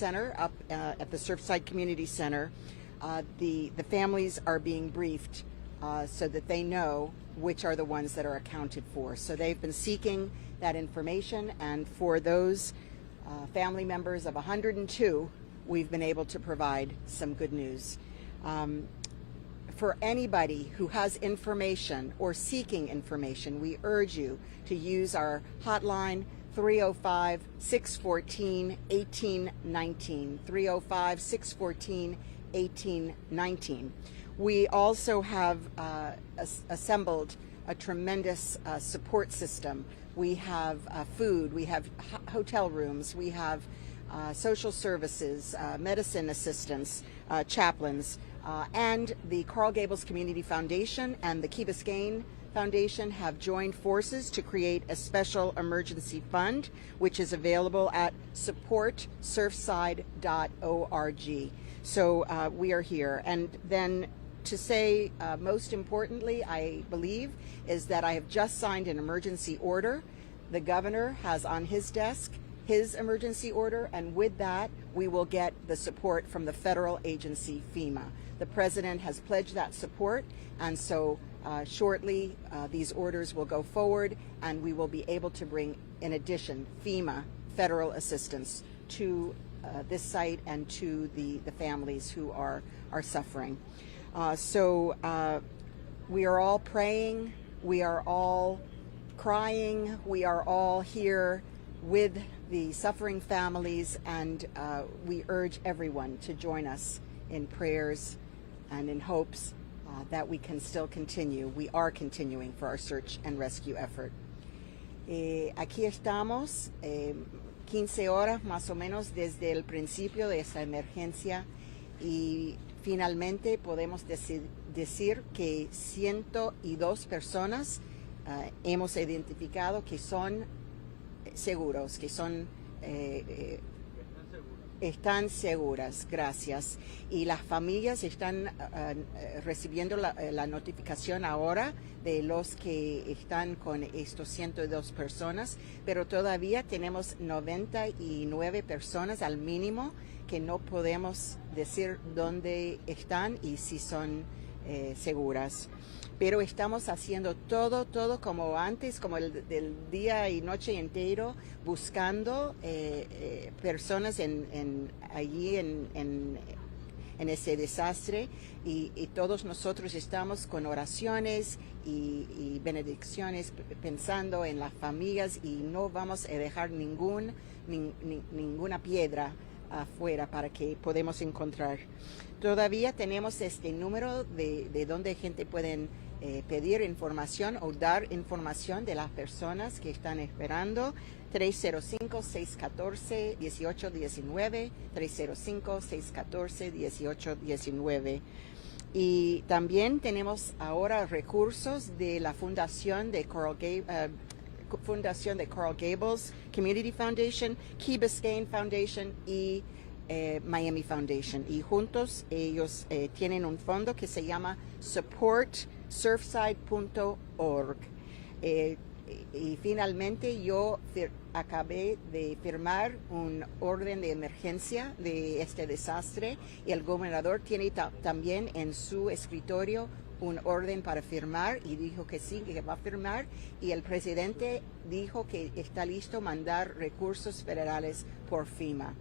center up at the Surfside Community Center. The families are being briefed so that they know which are the ones that are accounted for. So they've been seeking that information, and for those family members of 102, we've been able to provide some good news. For anybody who has information or seeking information, we urge you to use our hotline 305-614-1819, 305-614-1819. We also have assembled a tremendous support system. We have food, we have hotel rooms, we have social services, medicine assistants, chaplains, and the Coral Gables Community Foundation and the Key Biscayne Foundation have joined forces to create a special emergency fund, which is available at supportsurfside.org. So we are here. And then to say, most importantly, I believe, is that I have just signed an emergency order. The governor has on his desk his emergency order, and with that, we will get the support from the federal agency FEMA. The president has pledged that support, and so shortly these orders will go forward, and we will be able to bring, in addition, FEMA federal assistance to this site and to the families who are suffering. So we are all praying, we are all crying, we are all here with the suffering families, and we urge everyone to join us in prayers and in hopes that we can still continue. We are continuing for our search and rescue effort. Aquí estamos, 15 horas más o menos desde el principio de esta emergencia, y finalmente podemos decir que 102 personas hemos identificado que son seguros, que son están seguras, gracias. Y las familias están recibiendo la notificación ahora de los que están con estos 102 personas, pero todavía tenemos 99 personas al mínimo que no podemos decir dónde están y si son seguras. Pero estamos haciendo todo como antes, como del día y noche entero, buscando personas allí en ese desastre, y todos nosotros estamos con oraciones y benedicciones pensando en las familias, y no vamos a dejar ninguna piedra afuera para que podamos encontrar. Todavía tenemos este número de donde gente pueden pedir información o dar información de las personas que están esperando. 305-614-1819, 305-614-1819. Y también tenemos ahora recursos de la Fundación de Coral Gables Community Foundation, Key Biscayne Foundation y Miami Foundation. Y juntos ellos tienen un fondo que se llama supportsurfside.org. Y finalmente yo acabé de firmar un orden de emergencia de este desastre, y el gobernador tiene también en su escritorio un orden para firmar, y dijo que sí, que va a firmar, y el presidente dijo que está listo a mandar recursos federales por FEMA.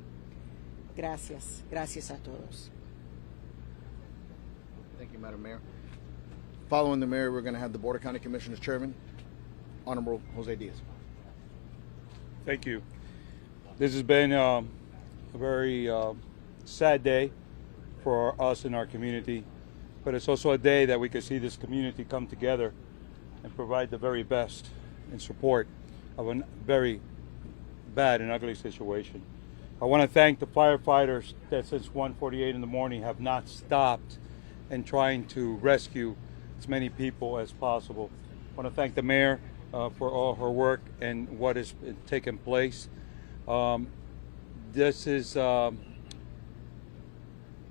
Gracias a todos. Thank you, Madam Mayor. Following the mayor, we're going to have the Board of County Commissioners Chairman, Honorable Jose Diaz. Thank you. This has been a very sad day for us in our community, but it's also a day that we can see this community come together and provide the very best in support of a very bad and ugly situation. I want to thank the firefighters that since 1:48 in the morning have not stopped in trying to rescue as many people as possible. I want to thank the mayor for all her work and what has taken place. This is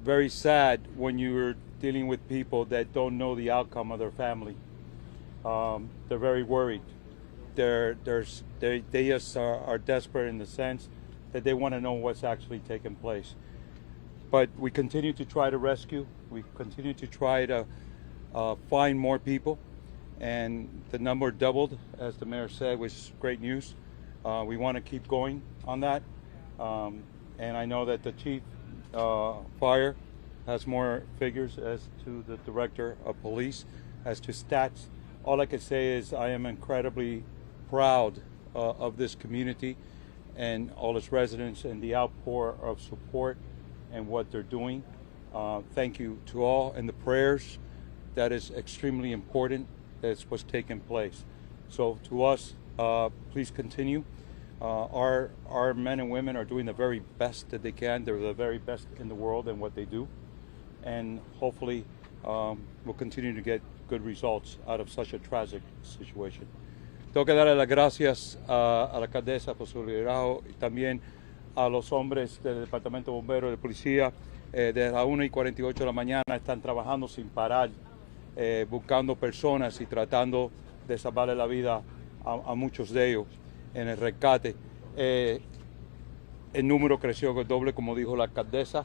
very sad when you're dealing with people that don't know the outcome of their family. They're very worried. They just are desperate in the sense that they want to know what's actually taking place. But we continue to try to rescue. We continue to try to find more people, and the number doubled, as the mayor said, which is great news. We want to keep going on that, and I know that the chief fire has more figures as to the director of police, as to stats. All I can say is I am incredibly proud of this community and all its residents and the outpour of support and what they're doing. Thank you to all, and the prayers. That is extremely important. That's what's taking place. So to us, please continue. Our men and women are doing the very best that they can. They're the very best in the world in what they do, and hopefully we'll continue to get good results out of such a tragic situation. Tengo que darle las gracias a la alcaldesa por su liderazgo y también a los hombres del Departamento de Bomberos y de Policía. Desde las 1:48 de la mañana están trabajando sin parar, buscando personas y tratando de salvarle la vida a muchos de ellos en el rescate. El número creció el doble, como dijo la alcaldesa,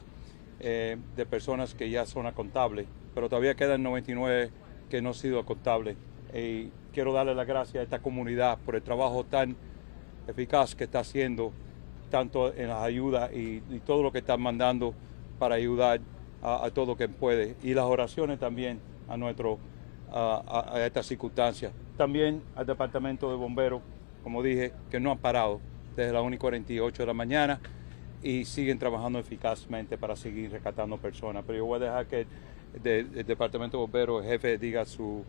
de personas que ya son contables, pero todavía quedan 99 que no han sido contables. Y quiero darle las gracias a esta comunidad por el trabajo tan eficaz que está haciendo, tanto en las ayudas y todo lo que están mandando para ayudar a todo quien puede. Y las oraciones también a estas circunstancias. También al Departamento de Bomberos, como dije, que no han parado desde las 1:48 de la mañana y siguen trabajando eficazmente para seguir rescatando personas. Pero yo voy a dejar que el Departamento de Bomberos, el jefe, diga su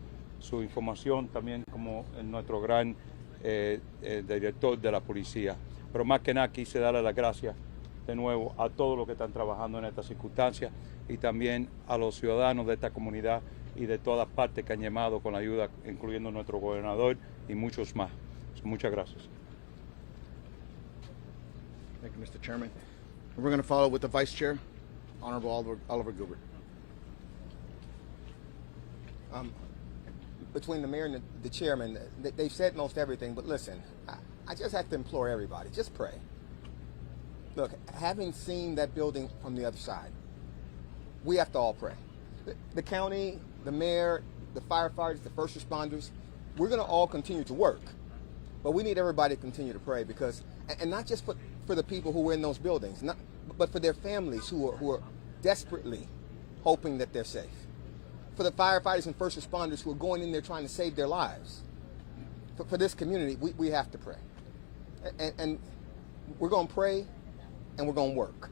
información también, como nuestro gran director de la policía. Pero más que nada quise darle las gracias de nuevo a todos los que están trabajando en estas circunstancias y también a los ciudadanos de esta comunidad y de todas partes que han llamado con la ayuda, incluyendo nuestro gobernador y muchos más. Muchas gracias. Thank you, Mr. Chairman. And we're going to follow with the Vice Chair, Honorable Oliver Gilbert. Between the mayor and the chairman, they've said most everything, but listen, I just have to implore everybody, just pray. Look, having seen that building from the other side, we have to all pray. The county, the mayor, the firefighters, the first responders, we're going to all continue to work. But we need everybody to continue to pray, because, and not just for the people who were in those buildings, but for their families who are desperately hoping that they're safe. For the firefighters and first responders who are going in there trying to save their lives. For this community, we have to pray. And we're going to pray and we're going to work.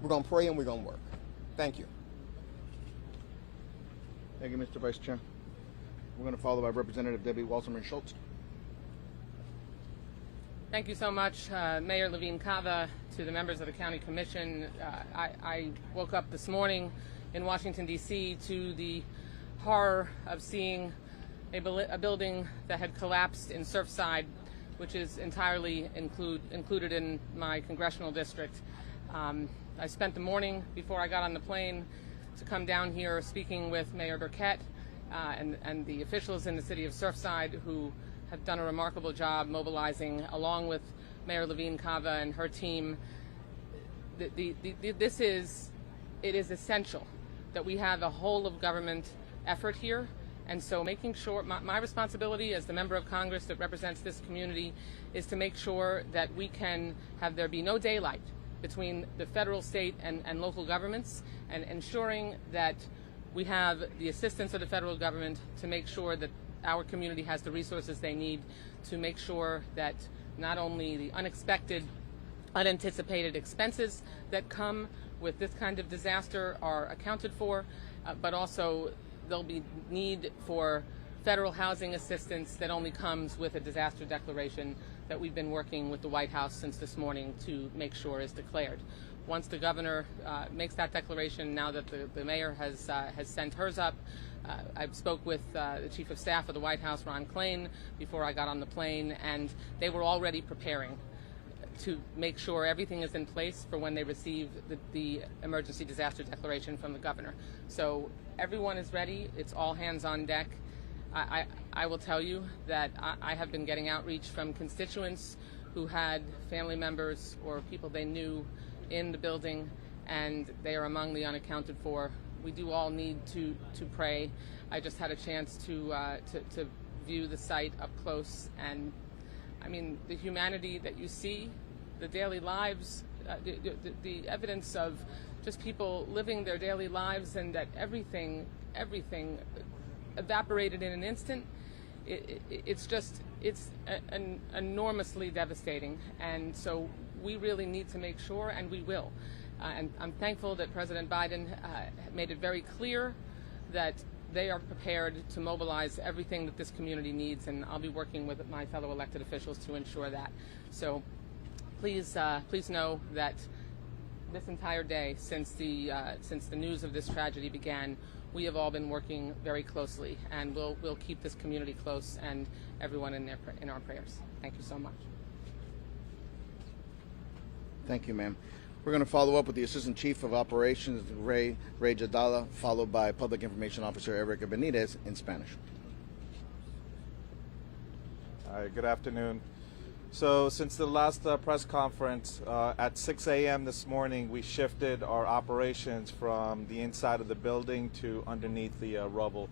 We're going to pray and we're going to work. Thank you. Thank you, Mr. Vice Chair. We're going to follow by Representative Debbie Wasserman-Schultz. Thank you so much, Mayor Levine Cava, to the members of the County Commission. I woke up this morning in Washington, D.C. to the horror of seeing a building that had collapsed in Surfside, which is entirely included in my congressional district. I spent the morning before I got on the plane to come down here speaking with Mayor Burkett and the officials in the city of Surfside, who have done a remarkable job mobilizing, along with Mayor Levine Cava and her team. It is essential that we have a whole of government effort here, and so making sure, my responsibility as the member of Congress that represents this community is to make sure that we can have there be no daylight between the federal, state, and local governments, and ensuring that we have the assistance of the federal government to make sure that our community has the resources they need to make sure that not only the unexpected, unanticipated expenses that come with this kind of disaster are accounted for, but also there'll be need for federal housing assistance that only comes with a disaster declaration that we've been working with the White House since this morning to make sure is declared. Once the governor makes that declaration, now that the mayor has sent hers up, I spoke with the Chief of Staff of the White House, Ron Klain, before I got on the plane, and they were already preparing to make sure everything is in place for when they receive the emergency disaster declaration from the governor. So everyone is ready. It's all hands on deck. I will tell you that I have been getting outreach from constituents who had family members or people they knew in the building, and they are among the unaccounted for. We do all need to pray. I just had a chance to view the site up close, and I mean, the humanity that you see, the daily lives, the evidence of just people living their daily lives, and that everything evaporated in an instant. It's enormously devastating, and so we really need to make sure, and we will. And I'm thankful that President Biden made it very clear that they are prepared to mobilize everything that this community needs, and I'll be working with my fellow elected officials to ensure that. So please know that this entire day, since the news of this tragedy began, we have all been working very closely, and we'll keep this community close and everyone in our prayers. Thank you so much. Thank you, ma'am. We're going to follow up with the Assistant Chief of Operations, Ray Jadallah, followed by Public Information Officer Erica Benitez in Spanish. All right, good afternoon. So since the last press conference at 6 a.m. this morning, we shifted our operations from the inside of the building to underneath the rubble.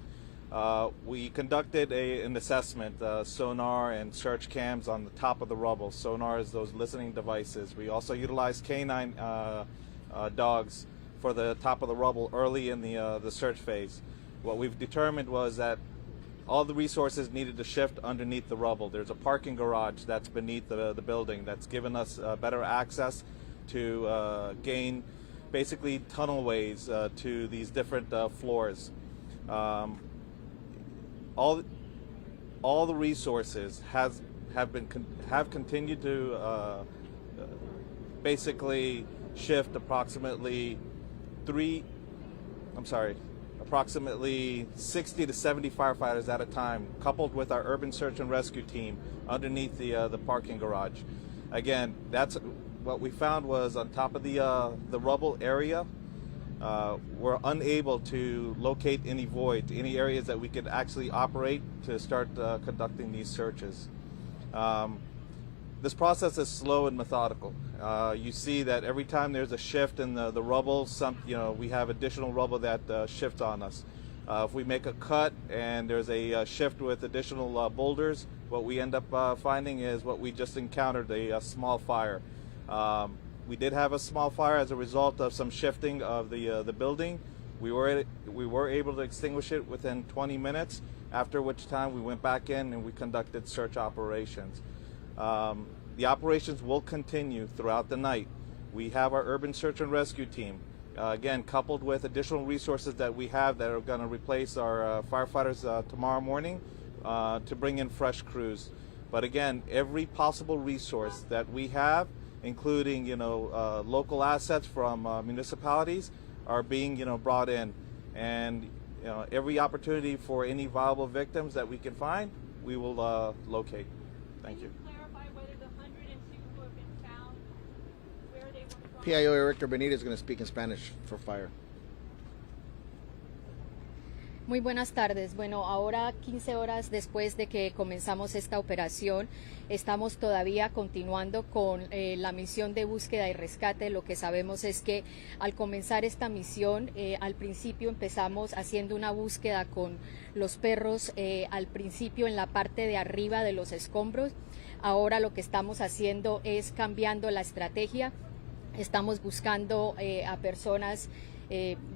We conducted an assessment, sonar and search cams on the top of the rubble. Sonar is those listening devices. We also utilized canine dogs for the top of the rubble early in the search phase. What we've determined was that all the resources needed to shift underneath the rubble. There's a parking garage that's beneath the building that's given us better access to gain basically tunnelways to these different floors. All the resources have continued to basically shift approximately 60 to 70 firefighters at a time, coupled with our urban search and rescue team underneath the parking garage. Again, that's what we found was on top of the rubble area. We're unable to locate any voids, any areas that we could actually operate to start conducting these searches. This process is slow and methodical. You see that every time there's a shift in the rubble, we have additional rubble that shifts on us. If we make a cut and there's a shift with additional boulders, what we end up finding is what we just encountered, a small fire. We did have a small fire as a result of some shifting of the building. We were able to extinguish it within 20 minutes, after which time we went back in and we conducted search operations. The operations will continue throughout the night. We have our urban search and rescue team, again, coupled with additional resources that we have that are going to replace our firefighters tomorrow morning to bring in fresh crews. But again, every possible resource that we have, including local assets from municipalities, are being brought in, and every opportunity for any viable victims that we can find, we will locate. Thank you. PIO Erica Benitez is going to speak in Spanish for fire. Muy buenas tardes. Bueno, ahora 15 horas después de que comenzamos esta operación, estamos todavía continuando con la misión de búsqueda y rescate. Lo que sabemos es que al comenzar esta misión, al principio empezamos haciendo una búsqueda con los perros, al principio en la parte de arriba de los escombros. Ahora lo que estamos haciendo es cambiando la estrategia. Estamos buscando a personas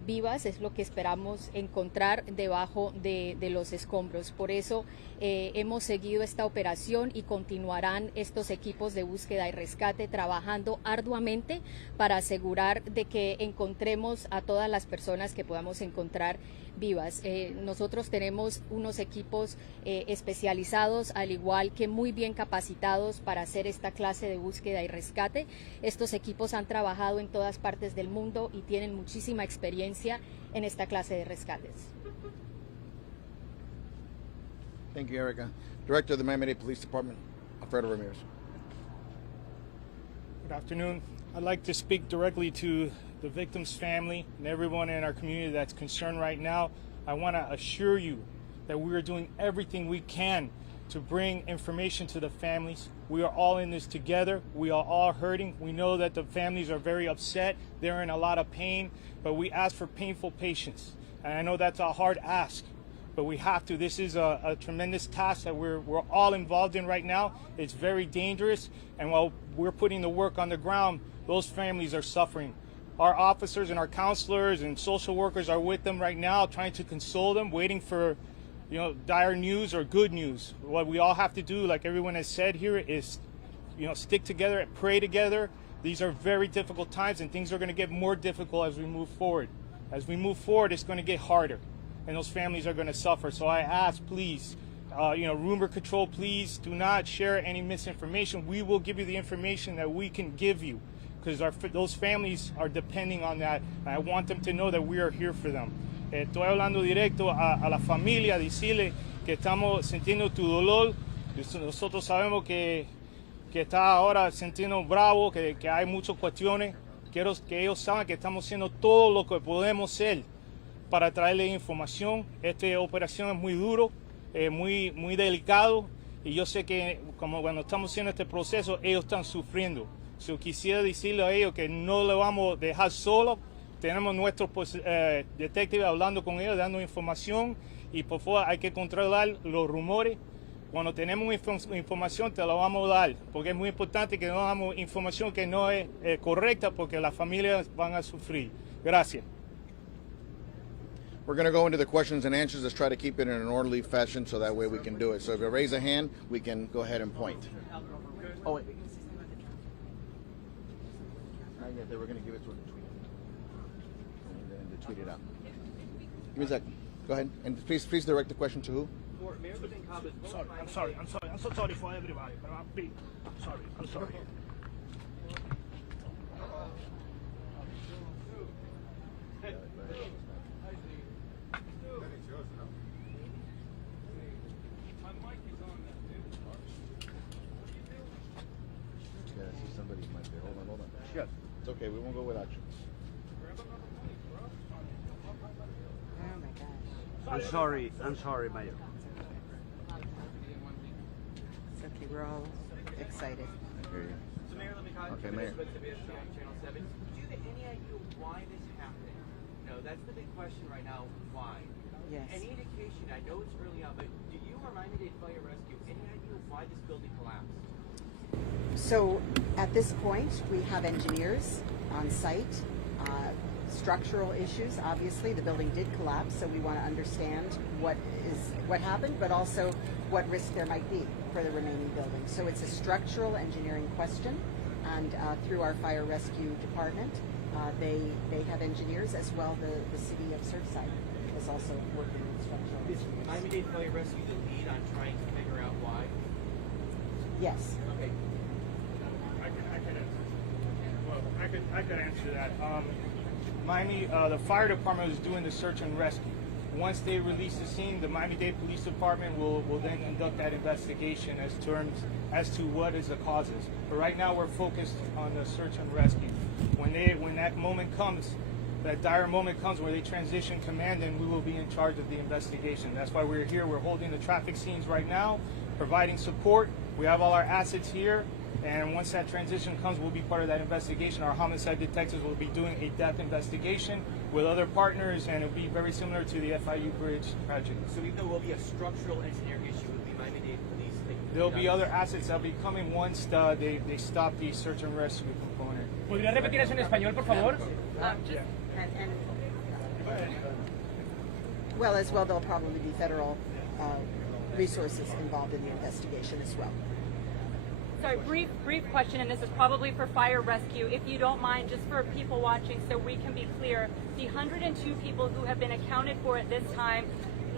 vivas, es lo que esperamos encontrar debajo de los escombros. Por eso hemos seguido esta operación y continuarán estos equipos de búsqueda y rescate trabajando arduamente para asegurar de que encontremos a todas las personas que podamos encontrar vivas. Nosotros tenemos unos equipos especializados, al igual que muy bien capacitados para hacer esta clase de búsqueda y rescate. Estos equipos han trabajado en todas partes del mundo y tienen muchísima experiencia en esta clase de rescates. Thank you, Erica. Director of the Miami-Dade Police Department, Alfredo Ramirez. Good afternoon. I'd like to speak directly to the victim's family and everyone in our community that's concerned right now. I want to assure you that we are doing everything we can to bring information to the families. We are all in this together. We are all hurting. We know that the families are very upset. They're in a lot of pain, but we ask for painful patience. And I know that's a hard ask, but we have to. This is a tremendous task that we're all involved in right now. It's very dangerous, and while we're putting the work on the ground, those families are suffering. Our officers and our counselors and social workers are with them right now, trying to console them, waiting for, dire news or good news. What we all have to do, like everyone has said here, is, stick together and pray together. These are very difficult times, and things are going to get more difficult as we move forward. As we move forward, it's going to get harder, and those families are going to suffer. So I ask, please, rumor control, please do not share any misinformation. We will give you the information that we can give you, because those families are depending on that. And I want them to know that we are here for them. Estoy hablando directo a la familia, decirle que estamos sintiendo tu dolor. Nosotros sabemos que está ahora sintiendo bravo, que hay muchas cuestiones. Quiero que ellos saben que estamos haciendo todo lo que podemos hacer para traerle información. Esta operación es muy duro, muy delicado, y yo sé que como cuando estamos haciendo este proceso, ellos están sufriendo. So, quisiera decirle a ellos que no le vamos a dejar solo. Tenemos nuestros detectives hablando con ellos, dando información, y por favor hay que controlar los rumores. Cuando tenemos información te la vamos a dar, porque es muy importante que no damos información que no es correcta, porque las familias van a sufrir. Gracias. We're going to go into the questions and answers. Let's try to keep it in an orderly fashion so that way we can do it. So if you raise a hand, we can go ahead and point. Oh, wait. Yeah, they were going to give it to her to tweet it. And to tweet it out. Give me a second. Go ahead. And please direct the question to who? I'm sorry. I'm so sorry for everybody, but I'm sorry. Yeah, I see somebody's mic there. Hold on. Yes. It's okay. We won't go without you. I'm sorry, Mayor. It's okay, we're all excited. I hear you. So Mayor, let me comment. Okay, Mayor. Channel 7. Do you have any idea why this happened? No, that's the big question right now. Why? Yes. Any indication? I know it's early on, but do you or Miami-Dade Fire Rescue any idea why this building collapsed? So at this point, we have engineers on site. Structural issues, obviously, the building did collapse, so we want to understand what happened, but also what risk there might be for the remaining building. So it's a structural engineering question, and through our fire rescue department, they have engineers as well. The city of Surfside is also working with structural engineers. Miami-Dade Fire Rescue the lead on trying to figure out why? Yes. Okay. I could answer that. The fire department is doing the search and rescue. Once they release the scene, the Miami-Dade Police Department will then conduct that investigation as to what is the causes. But right now we're focused on the search and rescue. When that moment comes, that dire moment comes where they transition command, and we will be in charge of the investigation. That's why we're here. We're holding the traffic scenes right now, providing support. We have all our assets here. And once that transition comes, we'll be part of that investigation. Our homicide detectives will be doing a death investigation with other partners, and it'll be very similar to the FIU Bridge tragedy. So even though there will be a structural engineer issue with the Miami-Dade Police taking There'll be other assets that'll be coming once they stop the search and rescue component. ¿Podría repetir eso en español, por favor? Well, as well, there'll probably be federal resources involved in the investigation as well. Sorry, brief question, and this is probably for fire rescue. If you don't mind, just for people watching so we can be clear, the 102 people who have been accounted for at this time,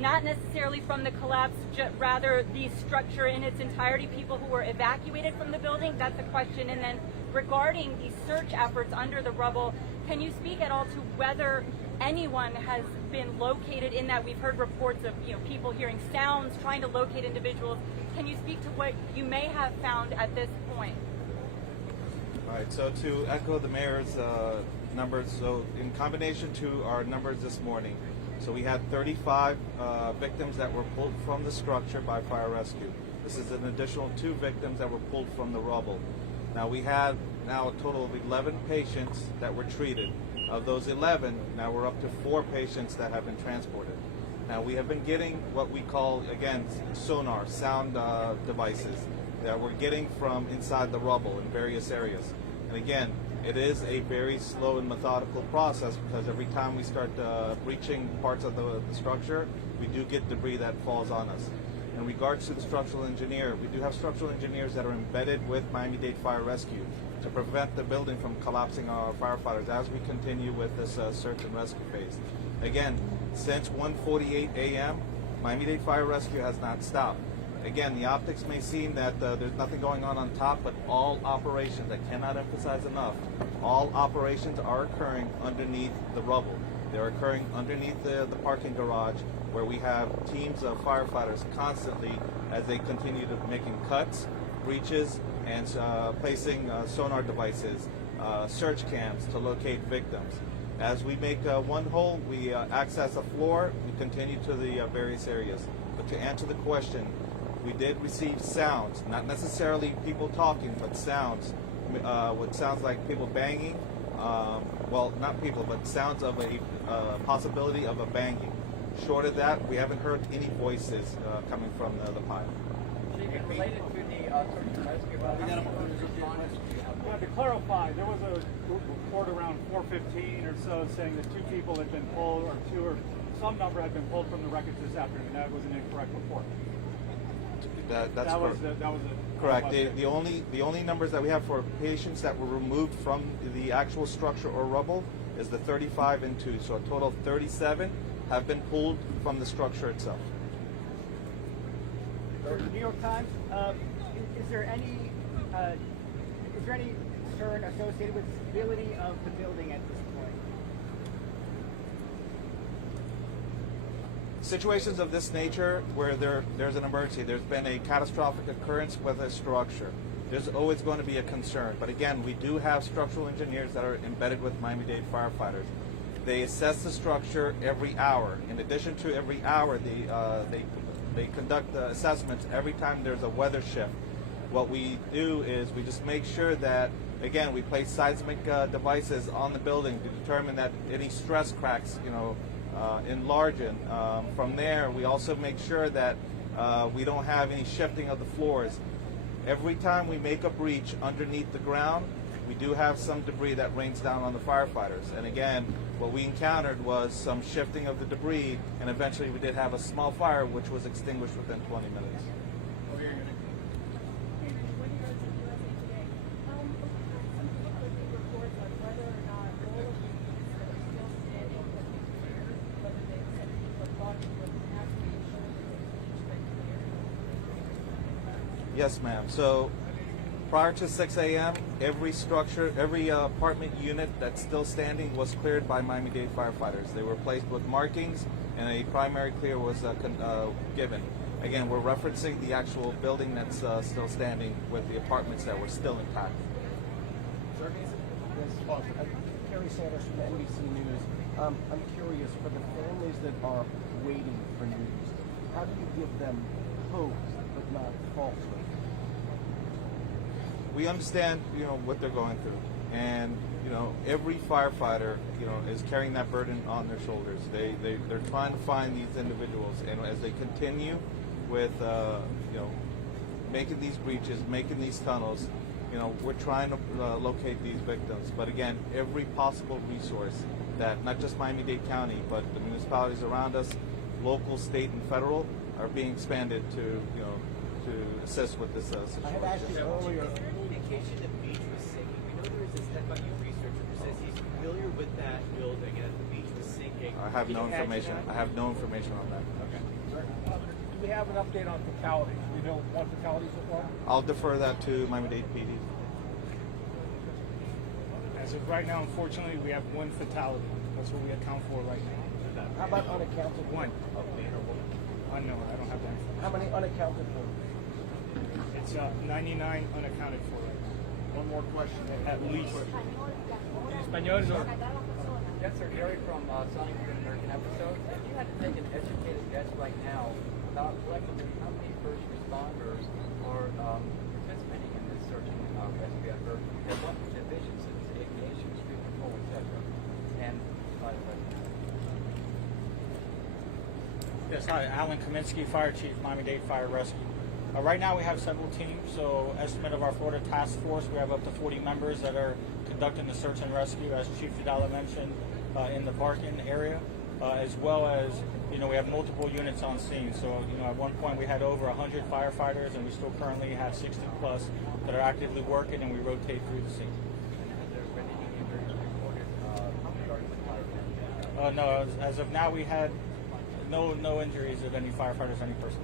not necessarily from the collapse, rather the structure in its entirety, people who were evacuated from the building, that's a question. And then regarding the search efforts under the rubble, can you speak at all to whether anyone has been located in that? We've heard reports of people hearing sounds, trying to locate individuals. Can you speak to what you may have found at this point? All right, so to echo the mayor's numbers, so in combination to our numbers this morning, so we had 35 victims that were pulled from the structure by fire rescue. This is an additional 2 victims that were pulled from the rubble. Now we have now a total of 11 patients that were treated. Of those 11, now we're up to 4 patients that have been transported. Now we have been getting what we call, again, sonar, sound devices that we're getting from inside the rubble in various areas. And again, it is a very slow and methodical process because every time we start breaching parts of the structure, we do get debris that falls on us. In regards to the structural engineer, we do have structural engineers that are embedded with Miami-Dade Fire Rescue to prevent the building from collapsing on our firefighters as we continue with this search and rescue phase. Again, since 1:48 a.m., Miami-Dade Fire Rescue has not stopped. Again, the optics may seem that there's nothing going on top, but all operations, I cannot emphasize enough, all operations are occurring underneath the rubble. They're occurring underneath the parking garage, where we have teams of firefighters constantly as they continue to making cuts, breaches, and placing sonar devices, search cams to locate victims. As we make one hole, we access a floor, we continue to the various areas. But to answer the question, we did receive sounds, not necessarily people talking, but sounds, what sounds like people banging, well, not people, but sounds of a possibility of a banging. Short of that, we haven't heard any voices coming from the pile. Related to the search and rescue, to clarify, there was a report around 4:15 or so saying that 2 people had been pulled, or 2 or some number had been pulled from the wreckage this afternoon. That was an incorrect report. That's correct. The only numbers that we have for patients that were removed from the actual structure or rubble is the 35 and 2. So a total of 37 have been pulled from the structure itself. New York Times, is there any concern associated with the stability of the building at this point? Situations of this nature where there's an emergency, there's been a catastrophic occurrence with a structure, there's always going to be a concern. But again, we do have structural engineers that are embedded with Miami-Dade firefighters. They assess the structure every hour. In addition to every hour, they conduct the assessments every time there's a weather shift. What we do is we just make sure that, again, we place seismic devices on the building to determine that any stress cracks, enlarging. From there, we also make sure that we don't have any shifting of the floors. Every time we make a breach underneath the ground, we do have some debris that rains down on the firefighters. And again, what we encountered was some shifting of the debris, and eventually we did have a small fire which was extinguished within 20 minutes. Yes, ma'am. So prior to 6 a.m., every structure, every apartment unit that's still standing was cleared by Miami-Dade firefighters. They were placed with markings, and a primary clear was given. Again, we're referencing the actual building that's still standing with the apartments that were still intact. Sir? Yes, Kerry Sanders from NBC News. I'm curious, for the families that are waiting for news, how do you give them hope but not false hope? We understand, what they're going through, and every firefighter, is carrying that burden on their shoulders. They're trying to find these individuals, and as they continue with, making these breaches, making these tunnels, we're trying to locate these victims. But again, every possible resource that not just Miami-Dade County, but the municipalities around us, local, state, and federal, are being expanded to assist with this situation. I had asked you earlier. Is there any indication that the beach was sinking? We know there was this FIU researcher who says he's familiar with that building and that the beach was sinking. I have no information. I have no information on that. Okay. Do we have an update on fatalities? Do we know what fatalities so far? I'll defer that to Miami-Dade PD. As of right now, unfortunately, we have 1 fatality. That's what we account for right now. How about unaccounted for? 1. Unknown. I don't have that. How many unaccounted for? It's 99 unaccounted for right now. One more question. At least. Español, no. Yes, sir. Gary from Sonic American Episodes. If you had to take an educated guess right now, about collectively how many first responders are participating in this search and rescue effort, and what divisions of the aviation, street patrol, etc., and fire rescue? Yes, hi, Alan Kaminsky, Fire Chief, Miami-Dade Fire Rescue. Right now we have several teams, so estimate of our Florida task force, we have up to 40 members that are conducting the search and rescue, as Chief Jadallah mentioned, in the parking area, as well as, we have multiple units on scene. So, at one point we had over 100 firefighters, and we still currently have 60 plus that are actively working, and we rotate through the scene. Has there been any injuries reported regarding the fire? No, as of now we had no injuries of any firefighters, any person.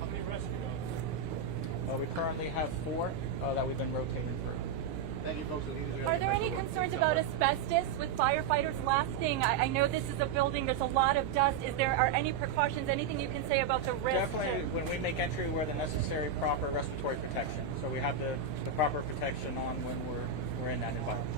How many rescue dogs? We currently have 4 that we've been rotating through. Thank you, folks. Are there any concerns about asbestos with firefighters lasting? I know this is a building, there's a lot of dust. Are any precautions, anything you can say about the risk? Definitely, when we make entry, wear the necessary proper respiratory protection. So we have the proper protection on when we're in that environment.